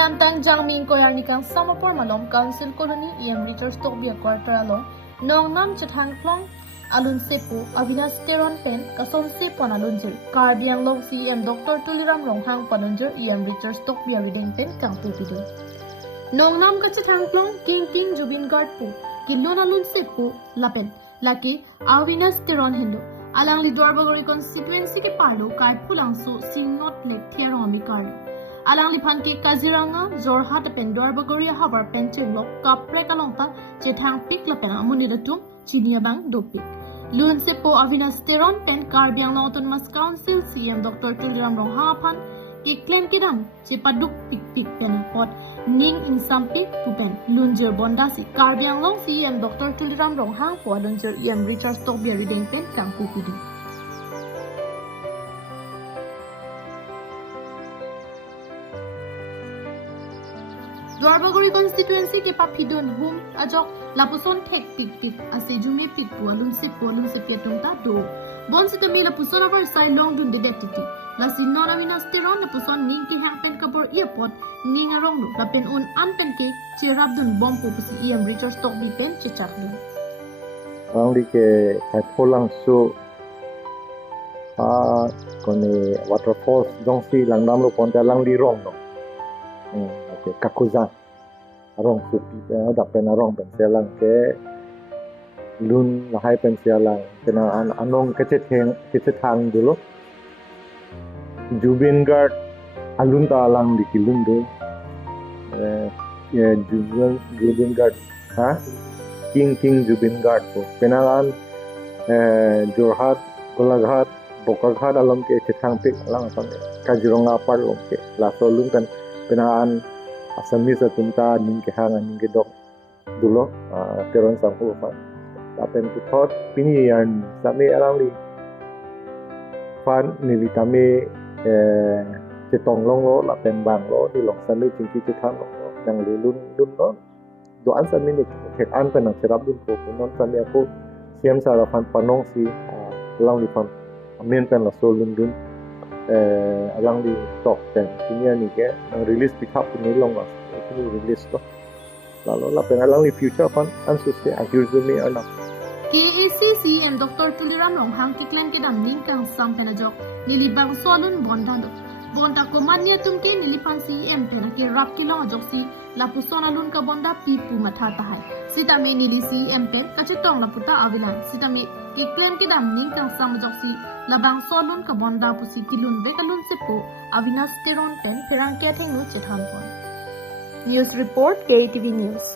Kedam tang jangming ko yang nikang samapor malom council colony EM Richard Tokbi quarter along nong nam chatang klong alun sepu Avinash Teron pen kasonse pon alunjir karbiang long CEM Dr Tuliram Ronghang panunjir EM Richard Tokbi arideng pen kangpu pidu nong nam ka chatang klong king jubin guard pu kilon alun sepu lapen laki Avinash Teron hindu alang li Dorbagori constituency ke palu kai pulang su singot le Teron mi kar alang lipan ke Kaziranga Jorhat pen Dorbagori habar penching lok kapre kalongpa chetang pik lapen amuni ratum chinia bang dopik lun sepo Avinash Teron pen karbiang autonomous council CEM Dr Tuliram Ronghang pan ki claim kidam cepaduk pik pen pot ning insampik pupen lunjer bondasi karbiang long CEM Dr Tuliram Ronghang po alunjir EM Richard Tokbi arideng pen kangpu pidu Dorbagori constituency ke papidon hum ajok lapuson tek tik ase jumi pik walun sepiatung ta do bon sitami lapuson avar sai long dun de deputy lasi non Avinash Teron lapuson ning ke hang pen kapor airport ning arong lu lapen un ampen ke cherab dun bom po pisi EM Richard Tokbi pen chechak lu ang di ke pulang su kone waterfalls dong si lang nam lu ponta lang di rong no kakuzan arong supi dak pen arong pen selang ke lun lahai pen selang kena anong kecethang dulu jubin guard alun ta alang di kilun de jubin guard king jubin guard po penalan Jorhat Golaghat Bokaghat alam ke cethang pik alang apa Kaziranga par lom ke laso lun kan penaan Asami sa tunta ning ke hang ning ke dok dulo Teron sangko fa tapen tu thot pini yan sami alang li fan ni tami cetong long lo la pen bang lo di long sami cingki cethang lo nang li lun lo do an sami ni ket an pen nang serap dun ko non sami aku siam sara fan panong si lang li fan amen pen la so lun dun alang di top 10 punya ni ke release pick up ni long lah itu release tu lalu lah pengalang di future fund ansusi akhir jumi anak CEM Dr Tuliram Ronghang kiklan kedam ningkang sam penajok nilibang solun bonda komanya tumki nilipan CEM penaki rap kilang ajok si lapuson alun ka bonda pipu matha tahai sitami nili CEM pen kachetong laputa avilan sitami kiklan kedam ningkang sam ajok si labang solun ka bonda pusi kilun bekalun sepo Avinash Teron pen perang ke thengnu chetham pon News report KTV News